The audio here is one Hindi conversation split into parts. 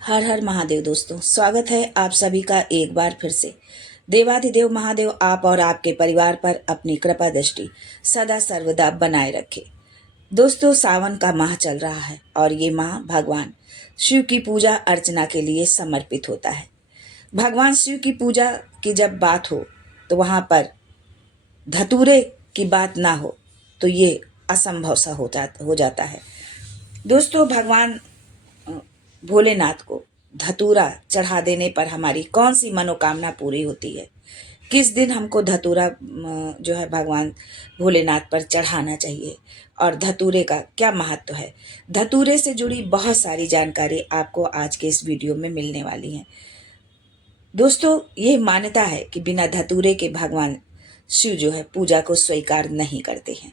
हर हर महादेव। दोस्तों, स्वागत है आप सभी का एक बार फिर से। देवाधिदेव महादेव आप और आपके परिवार पर अपनी कृपा दृष्टि सदा सर्वदा बनाए रखे। दोस्तों, सावन का माह चल रहा है और ये माह भगवान शिव की पूजा अर्चना के लिए समर्पित होता है। भगवान शिव की पूजा की जब बात हो तो वहां पर धतूरे की बात ना हो तो ये असंभव सा हो जाता है। दोस्तों, भगवान भोलेनाथ को धतूरा चढ़ा देने पर हमारी कौन सी मनोकामना पूरी होती है? किस दिन हमको धतूरा जो है भगवान भोलेनाथ पर चढ़ाना चाहिए और धतूरे का क्या महत्व है? धतूरे से जुड़ी बहुत सारी जानकारी आपको आज के इस वीडियो में मिलने वाली है। दोस्तों, ये मान्यता है कि बिना धतूरे के भगवान शिव जो है पूजा को स्वीकार नहीं करते हैं।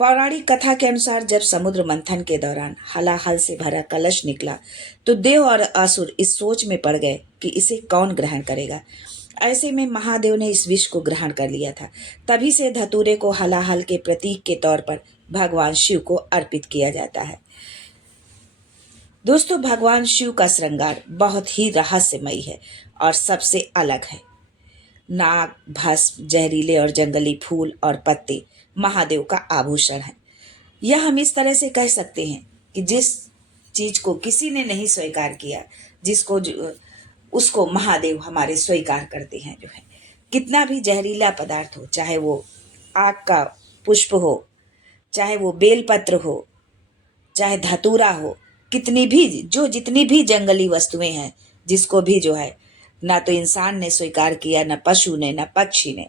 पौराणिक कथा के अनुसार जब समुद्र मंथन के दौरान हलाहल से भरा कलश निकला तो देव और असुर इस सोच में पड़ गए कि इसे कौन ग्रहण करेगा। ऐसे में महादेव ने इस विष को ग्रहण कर लिया था। तभी से धतूरे को हलाहल के प्रतीक के तौर पर भगवान शिव को अर्पित किया जाता है। दोस्तों, भगवान शिव का श्रृंगार बहुत ही रहस्यमयी है और सबसे अलग है। नाग, भस्म, जहरीले और जंगली फूल और पत्ते महादेव का आभूषण है। यह हम इस तरह से कह सकते हैं कि जिस चीज को किसी ने नहीं स्वीकार किया, उसको महादेव हमारे स्वीकार करते हैं। जो है कितना भी जहरीला पदार्थ हो, चाहे वो आग का पुष्प हो, चाहे वो बेलपत्र हो, चाहे धतूरा हो, जितनी भी जंगली वस्तुएं हैं, जिसको भी जो है ना तो इंसान ने स्वीकार किया, ना पशु ने, ना पक्षी ने।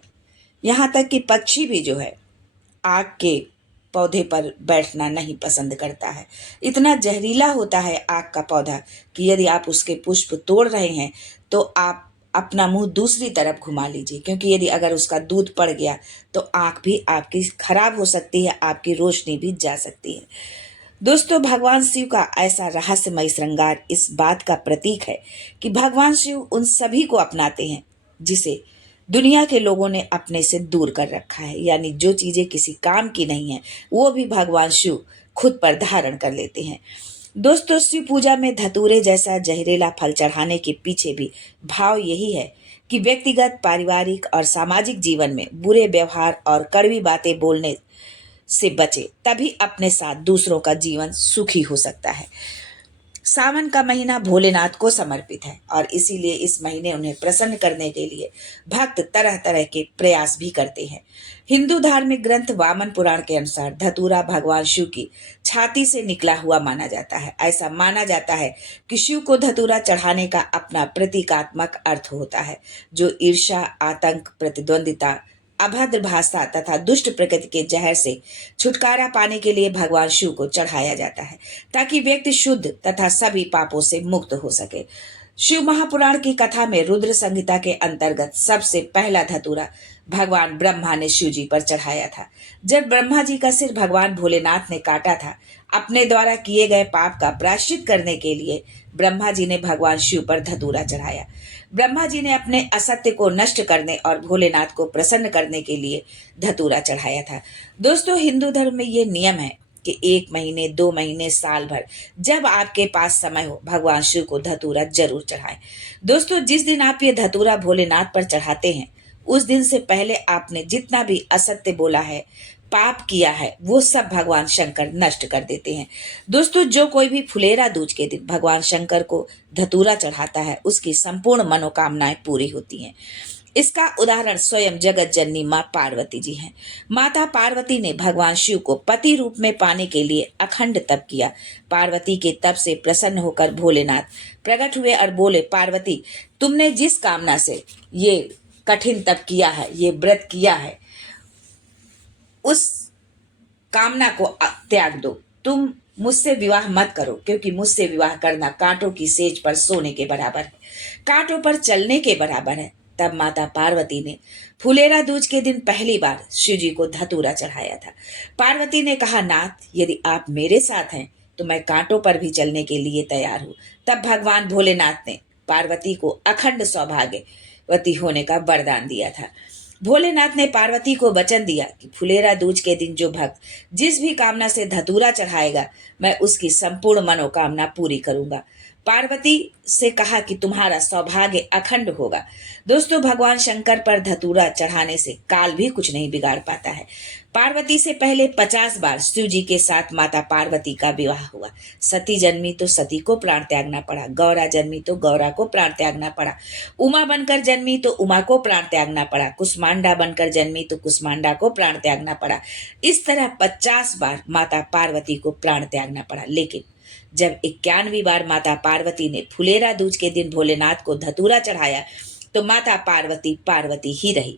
यहाँ तक कि पक्षी भी जो है आग के पौधे पर बैठना नहीं पसंद करता है। इतना जहरीला होता है आग का पौधा कि यदि आप उसके पुष्प तोड़ रहे हैं तो आप अपना मुंह दूसरी तरफ घुमा लीजिए, क्योंकि यदि अगर उसका दूध पड़ गया तो आंख भी आपकी खराब हो सकती है, आपकी रोशनी भी जा सकती है। दोस्तों, भगवान शिव का ऐसा रहस्यमय श्रृंगार इस बात का प्रतीक है कि भगवान शिव उन सभी को अपनाते हैं जिसे दुनिया के लोगों ने अपने से दूर कर रखा है। यानी जो चीजें किसी काम की नहीं है वो भी भगवान शिव खुद पर धारण कर लेते हैं। दोस्तों, शिव पूजा में धतूरे जैसा जहरीला फल चढ़ाने के पीछे भी भाव यही है कि व्यक्तिगत, पारिवारिक और सामाजिक जीवन में बुरे व्यवहार और कड़वी बातें बोलने से बचे, तभी अपने साथ दूसरों का जीवन सुखी हो सकता है। सावन का महीना भोलेनाथ को समर्पित है और इसीलिए इस महीने उन्हें प्रसन्न करने के लिए भक्त तरह तरह के प्रयास भी करते हैं। हिंदू धार्मिक ग्रंथ वामन पुराण के अनुसार धतूरा भगवान शिव की छाती से निकला हुआ माना जाता है। ऐसा माना जाता है कि शिव को धतूरा चढ़ाने का अपना प्रतीकात्मक अर्थ होता है, जो ईर्ष्या, आतंक, प्रतिद्वंदिता, अभद्र भाषा तथा दुष्ट प्रकृति के जहर से छुटकारा पाने के लिए भगवान शिव को चढ़ाया जाता है, ताकि व्यक्ति शुद्ध तथा सभी पापों से मुक्त हो सके। शिव महापुराण की कथा में रुद्र संहिता के अंतर्गत सबसे पहला धतूरा भगवान ब्रह्मा ने शिव जी पर चढ़ाया था। जब ब्रह्मा जी का सिर भगवान भोलेनाथ ने काटा था, अपने द्वारा किए गए पाप का प्रायश्चित करने के लिए ब्रह्मा जी ने भगवान शिव पर धतूरा चढ़ाया। ब्रह्मा जी ने अपने असत्य को नष्ट करने और भोलेनाथ को प्रसन्न करने के लिए धतूरा चढ़ाया था। दोस्तों, हिंदू धर्म में ये नियम है कि 1 महीने, 2 महीने, साल भर जब आपके पास समय हो, भगवान शिव को धतूरा जरूर चढ़ाएं। दोस्तों, जिस दिन आप ये धतूरा भोलेनाथ पर चढ़ाते हैं, उस दिन से पहले आपने जितना भी असत्य बोला है, पाप किया है, वो सब भगवान शंकर नष्ट कर देते हैं। दोस्तों, जो कोई भी फुलेरा दूज के दिन भगवान शंकर को धतूरा चढ़ाता है, उसकी संपूर्ण मनोकामनाएं पूरी होती हैं। इसका उदाहरण स्वयं जगत जननी माँ पार्वती जी हैं। माता पार्वती ने भगवान शिव को पति रूप में पाने के लिए अखंड तप किया। पार्वती के तप से प्रसन्न होकर भोलेनाथ प्रकट हुए और बोले, पार्वती, तुमने जिस कामना से ये कठिन तप किया है, ये व्रत किया है, उस कामना को त्याग दो। तुम मुझसे विवाह मत करो, क्योंकि मुझसे विवाह करना कांटों की सेज पर सोने के बराबर है, कांटों पर चलने के बराबर है। तब माता पार्वती ने फुलेरा दूज के दिन पहली बार शिव जी को धतूरा चढ़ाया था। पार्वती ने कहा, नाथ, यदि आप मेरे साथ हैं तो मैं कांटों पर भी चलने के लिए तैयार हूं। तब भगवान भोलेनाथ ने पार्वती को अखंड सौभाग्यवती होने का वरदान दिया था। भोलेनाथ ने पार्वती को वचन दिया कि फुलेरा दूज के दिन जो भक्त जिस भी कामना से धतूरा चढ़ाएगा, मैं उसकी संपूर्ण मनोकामना पूरी करूंगा। पार्वती से कहा कि तुम्हारा सौभाग्य अखंड होगा। दोस्तों, भगवान शंकर पर धतूरा चढ़ाने से काल भी कुछ नहीं बिगाड़ पाता है। पार्वती से पहले 50 बार शिव जी के साथ माता पार्वती का विवाह हुआ। सती जन्मी तो सती को प्राण त्यागना पड़ा, गौरा जन्मी तो गौरा को प्राण त्यागना पड़ा, उमा बनकर जन्मी तो उमा को प्राण त्यागना पड़ा, कुष्मांडा बनकर जन्मी तो कुष्मांडा को प्राण त्यागना पड़ा। इस तरह 50 बार माता पार्वती को प्राण त्यागना पड़ा। लेकिन जब 91वीं बार माता पार्वती ने फुलेरा दूज के दिन भोलेनाथ को धतूरा चढ़ाया तो माता पार्वती पार्वती ही रही।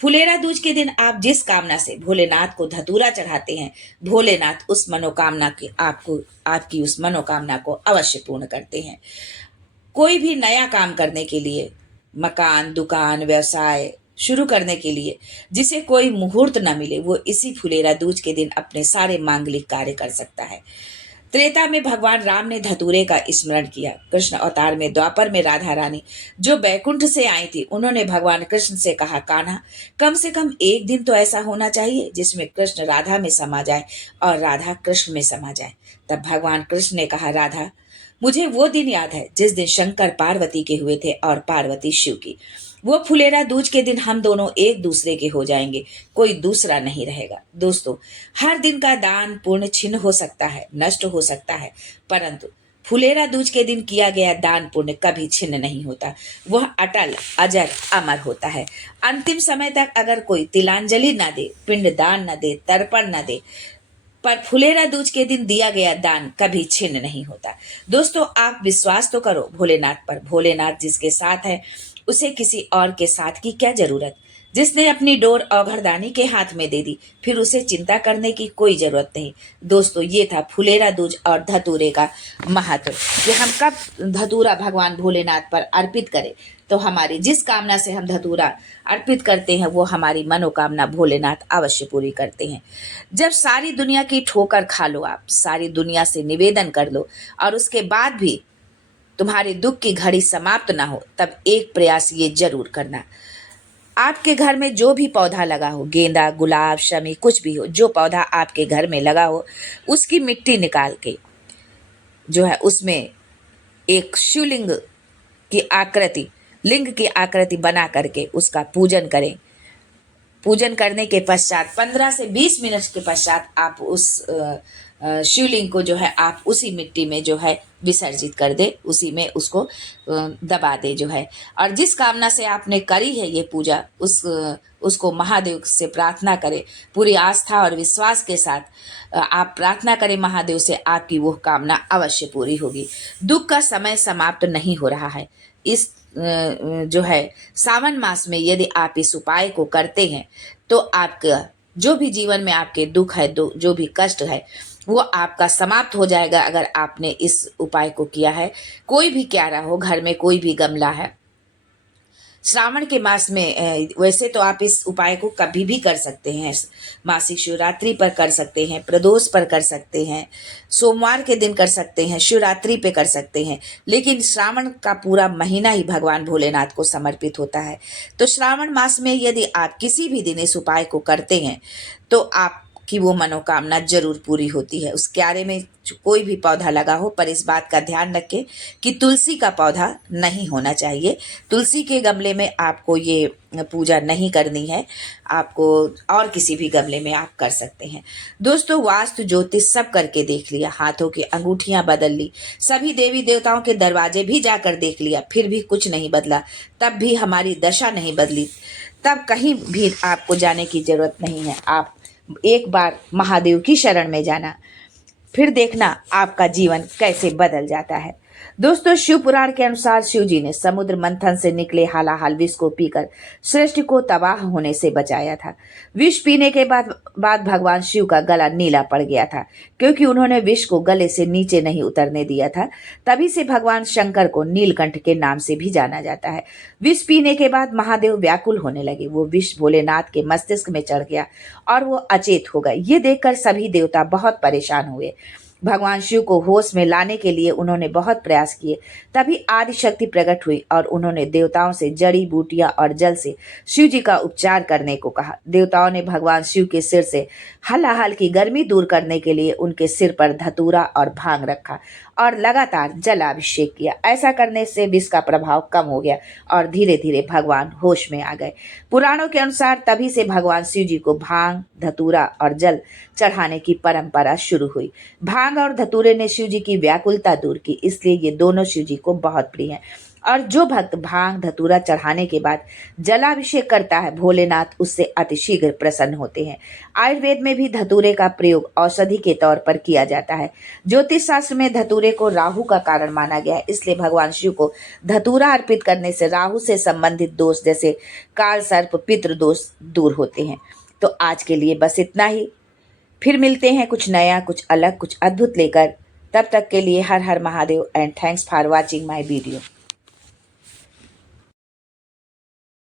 फुलेरा दूज के दिन आप जिस कामना से भोलेनाथ को धतूरा चढ़ाते हैं, भोलेनाथ उस मनोकामना के आपकी उस मनोकामना को अवश्य पूर्ण करते हैं। कोई भी नया काम करने के लिए, मकान, दुकान, व्यवसाय शुरू करने के लिए जिसे कोई मुहूर्त न मिले, वो इसी फुलेरा दूज के दिन अपने सारे मांगलिक कार्य कर सकता है। त्रेता में भगवान राम ने धतूरे का स्मरण किया। कृष्ण अवतार में, द्वापर में राधा रानी जो बैकुंठ से आई थी, उन्होंने भगवान कृष्ण से कहा, कान्हा, कम से कम एक दिन तो ऐसा होना चाहिए जिसमें कृष्ण राधा में समा जाए और राधा कृष्ण में समा जाए। तब भगवान कृष्ण ने कहा, राधा, मुझे वो दिन याद है जिस दिन शंकर पार्वती के हुए थे और पार्वती शिव की। वो फुलेरा दूज के दिन हम दोनों एक दूसरे के हो जाएंगे, कोई दूसरा नहीं रहेगा। दोस्तों, हर दिन का दान पुण्य छिन्न हो सकता है, नष्ट हो सकता है, परंतु फुलेरा दूज के दिन किया गया दान पुण्य कभी छिन्न नहीं होता। वह अटल, अजर, अमर होता है। अंतिम समय तक अगर कोई तिलांजलि न दे, पिंड दान न दे, तर्पण न दे, पर फुलेरा दूज के दिन दिया गया दान कभी छिन्न नहीं होता। दोस्तों, आप विश्वास तो करो भोलेनाथ पर। भोलेनाथ जिसके साथ है उसे किसी और के साथ की क्या जरूरत। जिसने अपनी डोर औघड़दानी के हाथ में दे दी, फिर उसे चिंता करने की कोई जरूरत नहीं। दोस्तों, ये था फुलेरा दूज और धतूरे का महत्व कि हम कब धतूरा भगवान भोलेनाथ पर अर्पित करें तो हमारी जिस कामना से हम धतूरा अर्पित करते हैं वो हमारी मनोकामना भोलेनाथ अवश्य पूरी करते हैं। जब सारी दुनिया की ठोकर खा लो, आप सारी दुनिया से निवेदन कर लो और उसके बाद भी तुम्हारे दुख की घड़ी समाप्त ना हो, तब एक प्रयास ये जरूर करना। आपके घर में जो भी पौधा लगा हो, गेंदा, गुलाब, शमी, कुछ भी हो, जो पौधा आपके घर में लगा हो, उसकी मिट्टी निकाल के जो है उसमें एक शिवलिंग की आकृति, लिंग की आकृति बना करके उसका पूजन करें। पूजन करने के पश्चात 15 से 20 मिनट के पश्चात आप उस शिवलिंग को जो है आप उसी मिट्टी में जो है विसर्जित कर दे, उसी में उसको दबा दे जो है। और जिस कामना से आपने करी है ये पूजा, उसको महादेव से प्रार्थना करें। पूरी आस्था और विश्वास के साथ आप प्रार्थना करें महादेव से, आपकी वो कामना अवश्य पूरी होगी। दुख का समय समाप्त नहीं हो रहा है। इस जो है सावन मास में यदि आप इस उपाय को करते हैं तो आपका जो भी जीवन में आपके दुख है, जो भी कष्ट है, वो आपका समाप्त हो जाएगा अगर आपने इस उपाय को किया है। कोई भी क्यारा हो, घर में कोई भी गमला है, श्रावण के मास में वैसे तो आप इस उपाय को कभी भी कर सकते हैं। मासिक शिवरात्रि पर कर सकते हैं, प्रदोष पर कर सकते हैं, सोमवार के दिन कर सकते हैं, शिवरात्रि पे कर सकते हैं, लेकिन श्रावण का पूरा महीना ही भगवान भोलेनाथ को समर्पित होता है। तो श्रावण मास में यदि आप किसी भी दिन इस उपाय को करते हैं तो आपकी वो मनोकामना जरूर पूरी होती है। उस क्यारे में कोई भी पौधा लगा हो, पर इस बात का ध्यान रखें कि तुलसी का पौधा नहीं होना चाहिए। तुलसी के गमले में आपको ये पूजा नहीं करनी है, आपको और किसी भी गमले में आप कर सकते हैं। दोस्तों, वास्तु ज्योतिष सब करके देख लिया, हाथों की अंगूठियां बदल ली, सभी देवी देवताओं के दरवाजे भी जाकर देख लिया, फिर भी कुछ नहीं बदला, तब भी हमारी दशा नहीं बदली, तब कहीं भी आपको जाने की जरूरत नहीं है। आप एक बार महादेव की शरण में जाना, फिर देखना आपका जीवन कैसे बदल जाता है। दोस्तों, शिव पुराण के अनुसार शिव जी ने समुद्र मंथन से निकले हालाहाल विष को पीकर सृष्टि को तबाह होने से बचाया था। विष पीने के बाद भगवान शिव का गला नीला पड़ गया था, क्योंकि उन्होंने विष को गले से नीचे नहीं उतरने दिया था। तभी से भगवान शंकर को नीलकंठ के नाम से भी जाना जाता है। विष पीने के बाद महादेव व्याकुल होने लगे। वो विष भोलेनाथ के मस्तिष्क में चढ़ गया और वो अचेत हो गए। ये देखकर सभी देवता बहुत परेशान हुए। भगवान शिव को होश में लाने के लिए उन्होंने बहुत प्रयास किए। तभी आदि शक्ति प्रकट हुई और उन्होंने देवताओं से जड़ी बूटियां और जल से शिव जी का उपचार करने को कहा। देवताओं ने भगवान शिव के सिर से हलाहल की गर्मी दूर करने के लिए उनके सिर पर धतूरा और भांग रखा और लगातार जलाभिषेक किया। ऐसा करने से विष का प्रभाव कम हो गया और धीरे धीरे भगवान होश में आ गए। पुराणों के अनुसार तभी से भगवान शिव जी को भांग, धतूरा और जल चढ़ाने की परंपरा शुरू हुई। भांग और धतूरे ने शिव जी की व्याकुलता दूर की, इसलिए ये दोनों शिव जी को बहुत प्रिय हैं। और जो भक्त भांग धतूरा चढ़ाने के बाद जलाभिषेक करता है, भोलेनाथ उससे अतिशीघ्र प्रसन्न होते हैं। आयुर्वेद में भी धतूरे का प्रयोग औषधि के तौर पर किया जाता है। ज्योतिष शास्त्र में धतूरे को राहु का कारण माना गया है, इसलिए भगवान शिव को धतूरा अर्पित करने से राहु से संबंधित दोष जैसे काल सर्प, पितृ दोष दूर होते हैं। तो आज के लिए बस इतना ही। फिर मिलते हैं कुछ नया, कुछ अलग, कुछ अद्भुत लेकर। तब तक के लिए हर हर Mahadev and thanks for watching my video.